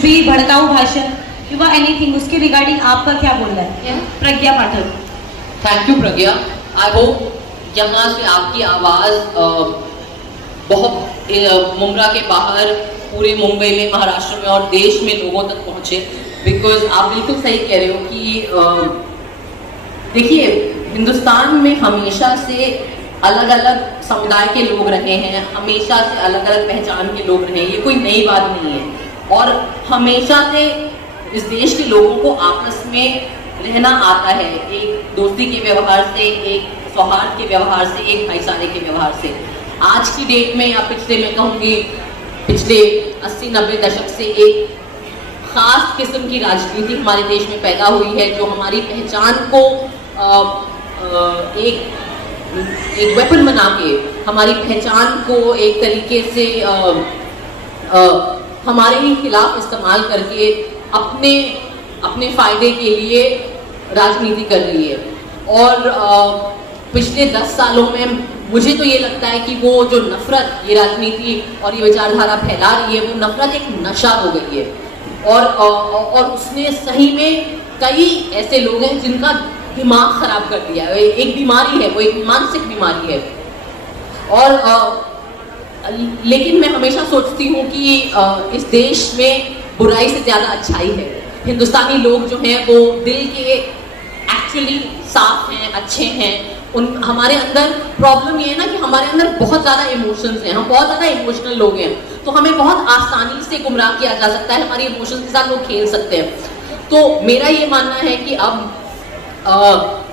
भी भड़काऊ भाषण किंवा एनीथिंग उसके रिगार्डिंग आपका क्या बोलना है? Pragya Pathak. Thank you Pragya. I hope यहाँ से आपकी आवाज़ बहुत मुमरा के बाहर पूरे मुंबई में, महाराष्ट्र में और देश में लोगों तक पहुँचे। बिकॉज आप बिल्कुल सही कह रहे हो कि देखिए, हिंदुस्तान में हमेशा से अलग अलग समुदाय के लोग रहे हैं, हमेशा से अलग अलग पहचान के लोग रहे हैं, ये कोई नई बात नहीं है। और हमेशा से इस देश के लोगों को आपस में रहना आता है, एक दोस्ती के व्यवहार से, एक सौहार्द के व्यवहार से, एक भाईचारे के व्यवहार से। आज की डेट में या पिछले, मैं कहूँगी पिछले 80-90 दशक से एक खास किस्म की राजनीति हमारे देश में पैदा हुई है, जो हमारी पहचान को एक वेपन बना के, हमारी पहचान को एक तरीके से हमारे ही खिलाफ इस्तेमाल करके अपने फायदे के लिए राजनीति कर रही है। और पिछले 10 सालों में मुझे तो ये लगता है कि वो जो नफरत ये राजनीति और ये विचारधारा फैला रही है, वो नफरत एक नशा हो गई है। और उसने सही में कई ऐसे लोग हैं जिनका दिमाग खराब कर दिया है। एक बीमारी है, वो एक मानसिक बीमारी है। और लेकिन मैं हमेशा सोचती हूँ कि इस देश में बुराई से ज्यादा अच्छाई है। हिंदुस्तानी लोग जो हैं वो दिल के एक्चुअली साफ हैं, अच्छे हैं। हमारे अंदर प्रॉब्लम ये है ना कि हमारे अंदर बहुत ज्यादा इमोशंस हैं, हम बहुत ज्यादा इमोशनल लोग हैं, तो हमें बहुत आसानी से गुमराह किया जा सकता है, हमारी इमोशंस के साथ लोग खेल सकते हैं। तो मेरा ये मानना है कि अब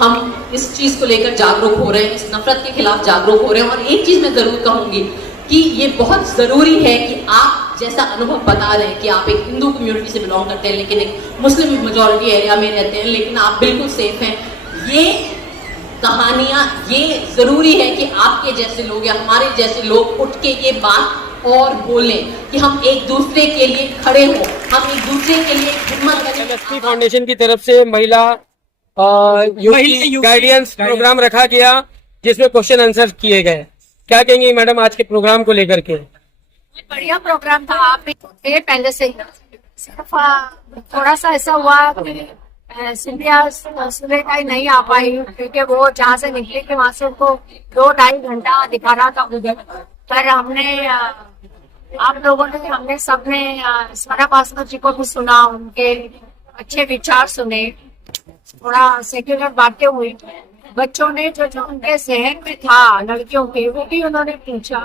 हम इस चीज को लेकर जागरूक हो रहे हैं, इस नफरत के खिलाफ जागरूक हो रहे हैं। और एक चीज मैं जरूर कहूंगी कि ये बहुत जरूरी है कि आप जैसा अनुभव बता रहे हैं कि आप एक हिंदू कम्युनिटी से बिलोंग करते हैं, लेकिन एक मुस्लिम मेजॉरिटी एरिया में रहते हैं, लेकिन आप बिल्कुल सेफ हैं। ये कहानियां, ये जरूरी है कि आपके जैसे लोग या हमारे जैसे लोग उठ के ये बात और बोलें कि हम एक दूसरे के लिए खड़े हों, हम एक दूसरे के लिए हिम्मत करें। एमएसपी फाउंडेशन की तरफ से महिला गाइडेंस प्रोग्राम रखा गया, जिसमें क्वेश्चन आंसर किए गए। क्या कहेंगे मैडम आज के प्रोग्राम को लेकर के? बढ़िया प्रोग्राम था। आप पहले से सिर्फ थोड़ा सा ऐसा हुआ कि सिंधिया सुबह का ही नहीं आ पाई, क्योंकि वो जहाँ से निकली थी वहां से उनको 2-2.5 घंटा दिखा रहा था मुझे। पर हमने सबने स्वरा भास्कर जी को भी सुना, उनके अच्छे विचार सुने, थोड़ा सेक्युलर बातें हुई। बच्चों ने जो उनके जहन में था लड़कियों के, वो भी उन्होंने पूछा,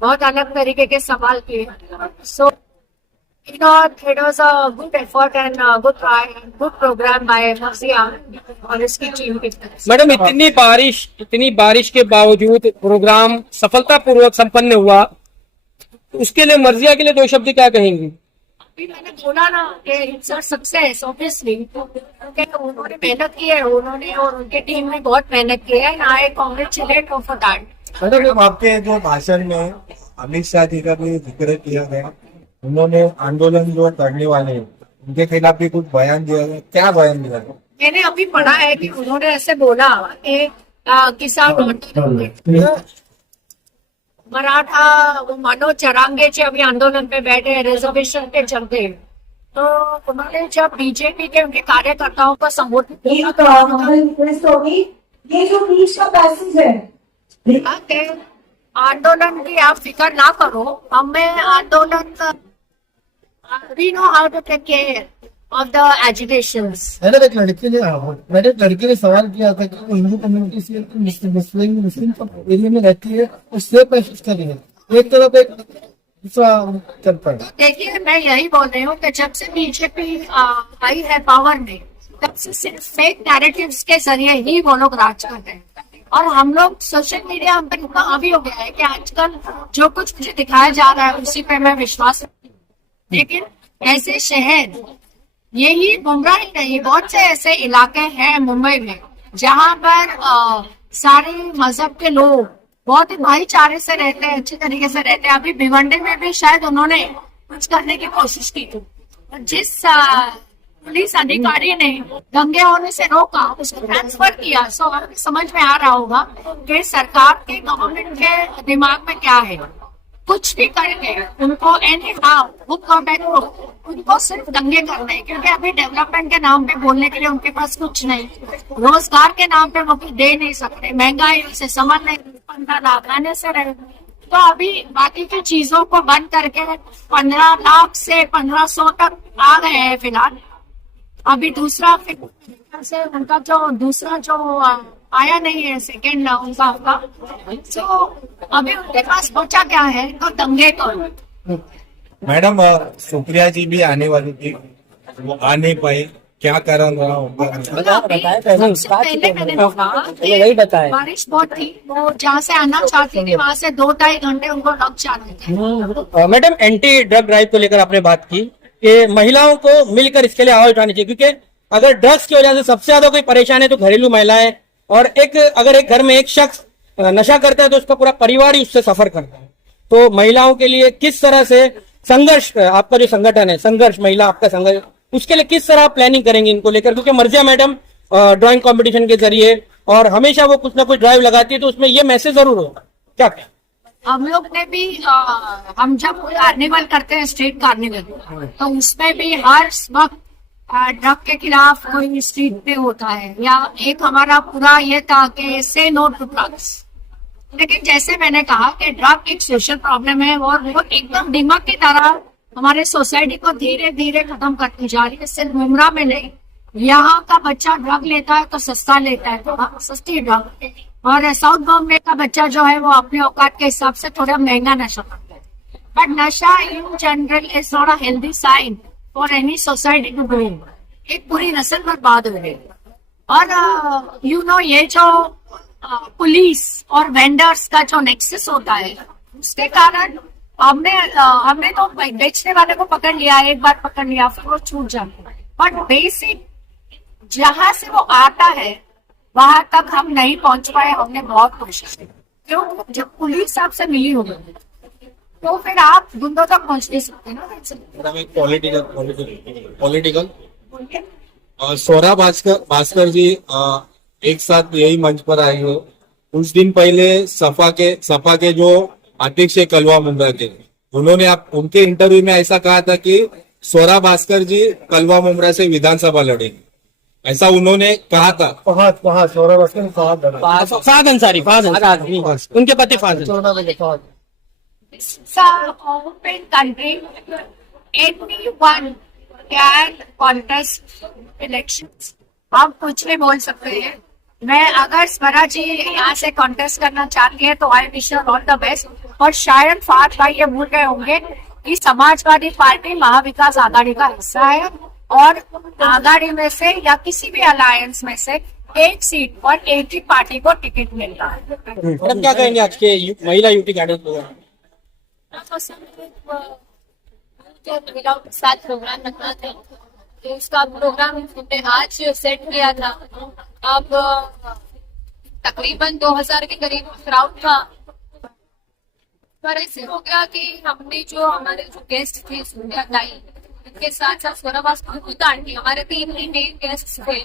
बहुत अलग तरीके के सवाल किए। सो it was a good effort and a good program by Marziya और इसकी टीम की तरफ से। मैडम, इतनी बारिश के बावजूद प्रोग्राम सफलतापूर्वक संपन्न हुआ, उसके लिए मर्जिया के लिए 2 शब्द क्या कहेंगी? अभी मैंने बोला ना कि इट्स अ सक्सेस ऑब्वियसली, क्योंकि उन्होंने मेहनत की है, उन्होंने और उनके टीम ने बहुत मेहनत की है। आई कांग्रेचुलेट फॉर दैट। मैडम, आपके जो भाषण में अमित शाह जी का भी जिक्र किया गया, उन्होंने आंदोलन जो करने वाले उनके खिलाफ भी कुछ बयान दिया है, क्या बयान दिया है? मैंने अभी पढ़ा है कि उन्होंने ऐसे बोला कि किसान मराठा वो मनोज चरांगे जी अभी आंदोलन पे बैठे रिजर्वेशन के चलते, तो उन्होंने जब बीजेपी के उनके कार्यकर्ताओं को संबोधित किया तो ये जो बीच का पैसेज है आंदोलन की आप फिक्र ना करो, हमें आंदोलन we know how to take care of the agitations। मैंने एक लड़की ने सवाल किया था कि वो हिंदू कम्युनिटी से मुस्लिम एरिया में रहती है, उससे पैसे करेंगे एक तरफ एक दूसरा चल पड़ा। देखिए, मैं यही बोल रही हूँ कि जब से बीजेपी आई है पावर में, तब से सिर्फ फेक नैरेटिव्स के जरिए ही वो लोग राज कर रहे हैं। और हम लोग सोशल मीडिया हम पर इतना हावी हो गया है कि आजकल जो कुछ मुझे दिखाया जा रहा है उसी पे मैं विश्वास। लेकिन ऐसे शहर, यही मुंबई ही नहीं, बहुत से ऐसे इलाके हैं मुंबई में जहाँ पर सारे मजहब के लोग बहुत ही भाईचारे से रहते हैं, अच्छे तरीके से रहते हैं। अभी भिवंडी में भी शायद उन्होंने कुछ करने की कोशिश की थी, जिस पुलिस अधिकारी ने दंगे होने से रोका, उसको ट्रांसफर किया। सो समझ में आ रहा होगा कि सरकार के, गवर्नमेंट के दिमाग में क्या है। कुछ भी करके उनको एनी हाउ उनको सिर्फ दंगे करने हैं, क्योंकि अभी डेवलपमेंट के नाम पे बोलने के लिए उनके पास कुछ नहीं, रोजगार के नाम पे वो कुछ दे नहीं सकते, महंगाई से समझ नहीं, 15 लाख आने से रहे। तो अभी बाकी की चीजों को बंद करके 15 लाख से 1500 तक आ गए हैं फिलहाल। अभी दूसरा से उनका जो दूसरा जो आया नहीं है सेकेंड उनका होगा, तो अभी उनके पास बचा क्या है, तो दंगे करो। मैडम सुप्रिया जी भी आने वाली थी, वो आ नहीं पाई, क्या कारण रहा होगा? पहले मैंने कहा बारिश बहुत थी, वो जहाँ से आना चाहती थी वहाँ से 2-2.5 घंटे उनको लग जाते थे। मैडम एंटी ड्रग ड्राइव को लेकर आपने बात की कि महिलाओं को मिलकर इसके लिए आवाज उठानी चाहिए, क्योंकि अगर ड्रग्स की वजह से सबसे ज्यादा कोई परेशान है तो घरेलू महिलाएं, और अगर एक घर में एक शख्स नशा करता है तो उसका पूरा परिवार ही उससे सफर करता है। तो महिलाओं के लिए किस तरह से संघर्ष, आपका जो संगठन है संघर्ष महिला आपका संघर्ष, उसके लिए किस तरह आप प्लानिंग करेंगे इनको लेकर? क्योंकि मर्जिया मैडम ड्राइंग कंपटीशन के जरिए और हमेशा वो कुछ ना कुछ ड्राइव लगाती है, तो उसमें ये मैसेज जरूर होगा क्या? हम लोग ने भी हम जब कार्निवल करते हैं स्ट्रीट कार्निवल, तो उसमें भी हर वक्त ड्रग के खिलाफ कोई स्ट्रीट पे होता है, या एक हमारा पूरा ये था कि से नो टू ड्रग्स। लेकिन जैसे मैंने कहा कि ड्रग एक सोशल प्रॉब्लम है और वो एकदम दिमाग की तरह हमारे सोसाइटी को धीरे धीरे खत्म करती जा रही है। सिर्फ मुमरा में नहीं, यहाँ का बच्चा ड्रग लेता है तो सस्ता लेता है, तो सस्ती ड्रग, और साउथ बॉम्बे का बच्चा जो है वो अपने औकात के हिसाब से थोड़ा महंगा नशा करता है। बट नशा in general is not a healthy sign for any society to do. एक पूरी नस्ल बर्बाद हो गई। और ये जो पुलिस और वेंडर्स का जो नेक्सस होता है, उसके कारण हमने तो बेचने वाले को पकड़ लिया, एक बार पकड़ लिया फिर वो छूट जाता है। बट बेसिक जहां से वो आता है वहां तक हम नहीं पहुंच पाए। हमने बहुत कोशिश की, क्यों? जब पुलिस आपसे मिली होगी तो फिर आप गुंडों तक पहुंच नहीं सकते ना। पॉलिटिकल स्वरा भास्कर जी एक साथ यही मंच पर आए हो। कुछ दिन पहले सपा के जो अध्यक्ष है कलवा मुंब्रा के, उन्होंने उनके इंटरव्यू में ऐसा कहा था कि स्वरा भास्कर जी कलवा मुंब्रा से विधानसभा लड़ेंगे, ऐसा उन्होंने कहा था। फहद अंसारी उनके पति Fahad. It's an open country. Anyone can contest elections. हम कुछ भी बोल सकते हैं। मैं अगर स्वरा जी यहाँ से कॉन्टेस्ट करना चाहती है तो I wish her all the best. और शायद फहद भाई ये भूल गए होंगे कि समाजवादी पार्टी महाविकास आघाड़ी का हिस्सा है, और आघाड़ी में से या किसी भी अलायंस में से एक सीट पर एक ही पार्टी को टिकट मिलता है। मैडम क्या कहेंगे आज के महिला यूटी कैडेट महिलाओं के साथ प्रोग्राम रखना था, तो उसका प्रोग्राम हमने आज सेट किया था। अब तकरीबन 2000 के करीब क्राउड था, पर ऐसे हो गया कि हमने जो हमारे जो गेस्ट थे सुनिया ताई, उनके साथ साथ स्वरा भास्कर आंटी, हमारे 3 ही मेन गेस्ट थे।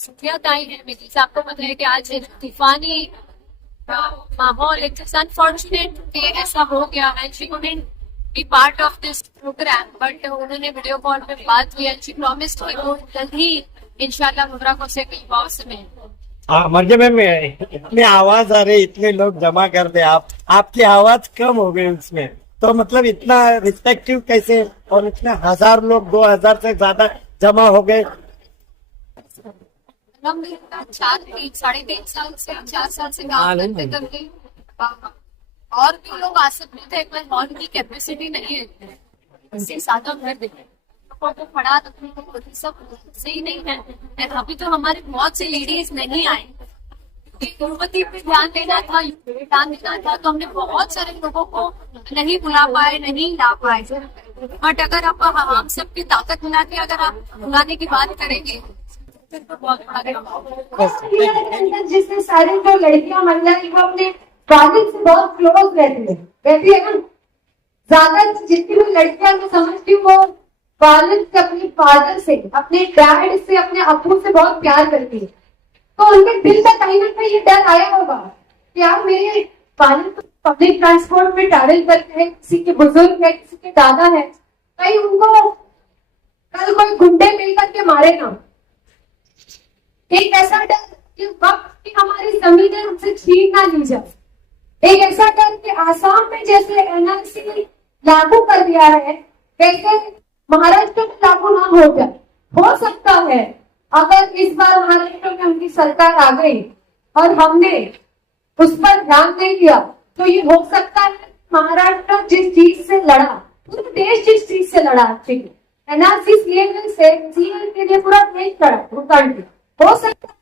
सुनिया ताई है मेरी, आपको पता है कि आज तूफानी माहौल, इट्स अनफॉर्चुनेट कि ऐसा हो गया and she couldn't be part of this program, but उन्होंने वीडियो कॉल पे बात की एंड शी प्रॉमिस्ड कि वो जल्द ही इंशाल्लाह मुबरा को से कहीं पास में। मर्जे में इतनी आवाज आ रही, इतने लोग जमा कर दे, आपकी आवाज कम हो गई उसमें, तो मतलब इतना रिस्पेक्टिव कैसे, और इतने 1000 लोग 2000 से ज्यादा जमा हो गए। हम 3.5 साल से 4 साल से काम करते और भी लोग आ सकते थे, पर हॉल की कैपेसिटी नहीं है, इससे ज्यादा भर देते तो पढ़ा रखने को सब सही नहीं है। अभी तो हमारे बहुत से लेडीज नहीं आए, गुणवत्ता पे ध्यान देना था, तो हमने बहुत सारे लोगों को नहीं बुला पाए, नहीं ला पाए। बट अगर आप हम सबकी ताकत मिला के अगर आप बुलाने की बात करेंगे तो बहुत बड़ा जिसमें सारी जो लड़कियां महिलाएं वो अपने फादर से बहुत क्लोज रहती है ना, ज्यादा जितनी भी लड़कियां मैं समझती हूँ वो वालिद से, अपने फादर से, अपने डैड से, अपने अब्बू से बहुत प्यार करती है। तो उनके दिल में कहीं ना कहीं ये डर आया होगा कि यार मेरे वालिद पब्लिक ट्रांसपोर्ट में ट्रैवल करते हैं, किसी के बुजुर्ग है, किसी के दादा है, कहीं उनको कल कोई गुंडे मिलकर के मारे ना। एक ऐसा डर कि वक्त की हमारी जमीनें हमसे छीन ना ली जाए। एक ऐसा डर कि आसाम में जैसे एनआरसी लागू कर दिया है वैसे महाराष्ट्र में लागू ना हो जाए। हो सकता है अगर इस बार महाराष्ट्र में उनकी सरकार आ गई और हमने उस पर ध्यान नहीं दिया तो ये हो सकता है महाराष्ट्र जिस चीज से लड़ा, पूरा देश जिस चीज से लड़ा, एनआरसी सीएए के लिए पूरा देश लड़ा, हो सकता है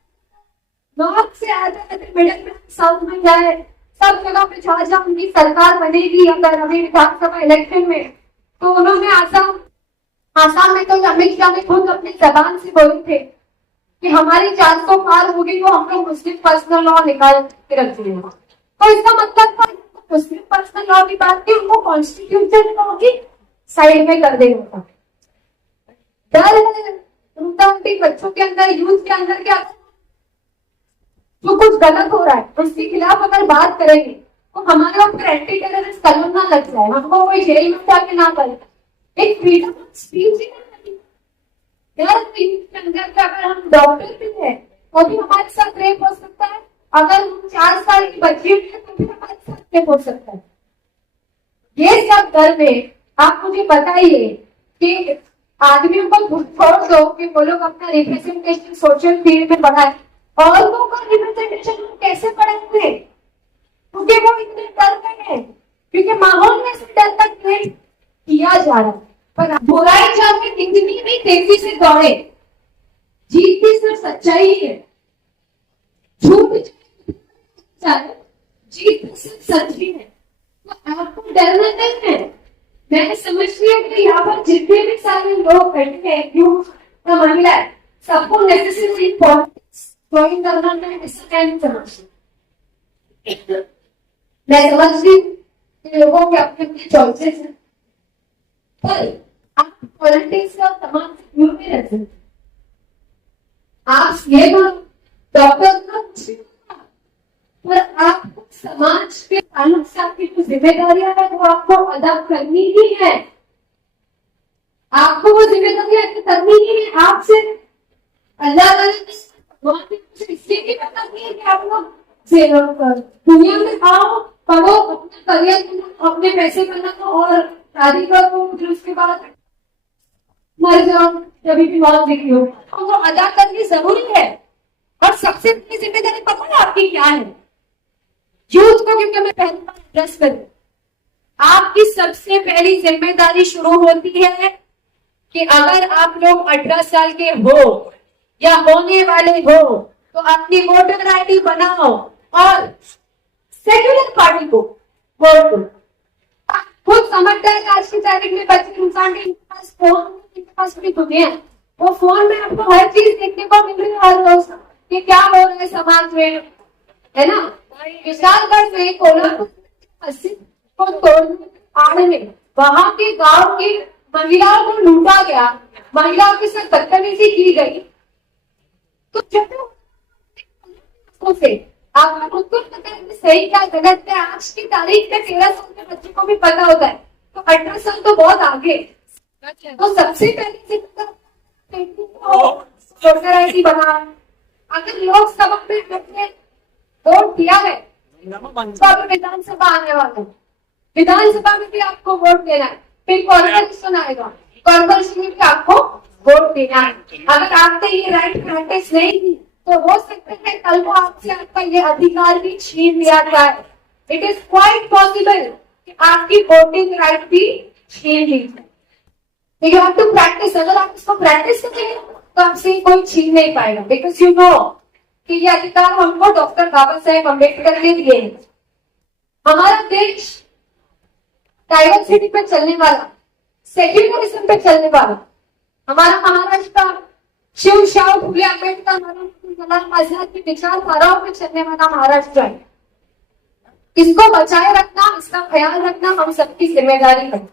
नॉर्थ से आते मिडिल क्लास साउथ में जाए, सब जगह पे जहां उनकी सरकार बनेगी अगर अभी विधानसभा इलेक्शन में, तो उन्होंने आसाम में तो अमित शाह ने खुद अपनी जबान से बोले थे कि हमारी 400 पार होगी तो हम लोग मुस्लिम पर्सनल लॉ निकाल के रख देंगे। तो इसका मतलब मुस्लिम पर्सनल लॉ की बात की उनको कॉन्स्टिट्यूशन लॉ की साइड में कर देगा। डर है उनका बच्चों के अंदर, यूथ के अंदर क्या जो कुछ गलत हो रहा है उसके खिलाफ अगर बात करेंगे तो हमारे ऊपर एंटी टेररिस्ट कानून ना लग जाए, हमको कोई जेल में जाके ना करे। एक फ्रीडम ऑफ स्पीच यार, के अंदर अगर हम डॉक्टर भी है तो भी हमारे साथ रेप हो सकता है, अगर हम 4 साल की बच्ची है तो भी हमारे साथ रेप हो सकता है। ये सब डर में आप मुझे बताइए कि आदमियों को छोड़ दो कि वो लोग अपना रिप्रेजेंटेशन सोशल फील्ड में बढ़ाए, औरतों का रिप्रेजेंटेशन कैसे बढ़ाएंगे? क्योंकि वो इतने डर में है, क्योंकि माहौल में से डर तक क्रिएट किया जा रहा है। पर बुराई चाहे कितनी भी तेजी से दौड़े, जीतती सिर्फ सच्चाई है। झूठ चाहे जीत सिर्फ सच ही है। तो आपको डरना नहीं है। मैं समझती हूँ कि यहाँ पर जितने भी सारे लोग बैठे हैं, यूथ या महिला, सबको नेसेसरी पॉलिटिक्स ज्वाइन करना मैं समझती। मैं समझती हूँ कि लोगों के अपने अपने चॉइसेस हैं, पर आप पॉलिटिक्स का तमाम दूर में रहते हैं। आप ये डॉक्टर पर आपको समाज के ताल्लुक से आपकी जो जिम्मेदारियां है वो आपको अदा करनी ही है। आपको वो जिम्मेदारियां करनी ही है। आपसे अल्लाह इसलिए भी पता नहीं है कि आप लोग दुनिया में आओ, पढ़ो, अपना करियर बनाओ, अपने पैसे बनाओ और शादी करो, फिर उसके बाद मर जाओ, जब भी मौत दिखी हो, तो वो अदा करनी जरूरी है। और सबसे बड़ी जिम्मेदारी पता है आपकी क्या है? यूथ को, क्योंकि मैं पहली बार एड्रेस करूं, आपकी सबसे पहली जिम्मेदारी शुरू होती है कि अगर आप लोग 18 साल के हो या होने वाले हो तो अपनी वोटर आईडी बनाओ और सेक्युलर पार्टी को वोट करो। खुद समझता है कि आज की तारीख में बच्चे इंसान के पास फोन, के पास पूरी दुनिया है, वो फोन में आपको हर चीज देखने को मिल रही है हर रोज कि क्या हो रहा है समाज में, है ना। विशालगढ़ में कोल्हापुर को तोड़ने आड़ में वहां के गांव की महिलाओं को लूटा गया, महिलाओं के साथ बदतमीजी की गई, तो जब आपको खुद को पता है सही क्या गलत है। आज की तारीख में 13 साल के बच्चे को भी पता होता है, तो 18 साल तो बहुत आगे। तो सबसे पहले वोटर आईडी बना, अगर लोकसभा में वोट दिया है तो अभी विधानसभा आने वाला है, विधानसभा में भी आपको वोट देना है, फिर कॉर्पोरेशन आएगा, कॉर्पोरेशन में भी आपको वोट देना है। अगर आपने ये राइट प्रैक्टिस नहीं की तो हो सकता है कल को आपसे आपका ये अधिकार भी छीन लिया जाए। इट इज क्वाइट पॉसिबल कि आपकी वोटिंग राइट भी छीन ली जाए। You have to practice. अगर आप इसको प्रैक्टिस करेंगे तो आपसे कोई छीन नहीं पाएगा, बिकॉज यू नो कि ये अधिकार हमको डॉक्टर बाबा साहेब अम्बेडकर ने दिए। हमारा देश डाइवर्सिटी पे चलने वाला, सेक्युलरिज्म पे चलने वाला, हमारा महाराष्ट्र शिव शाह फुले अम्बेडकर कलाम आजाद की विचारधाराओं पे चलने वाला महाराष्ट्र है। इसको बचाए रखना, इसका ख्याल रखना हम सबकी जिम्मेदारी है।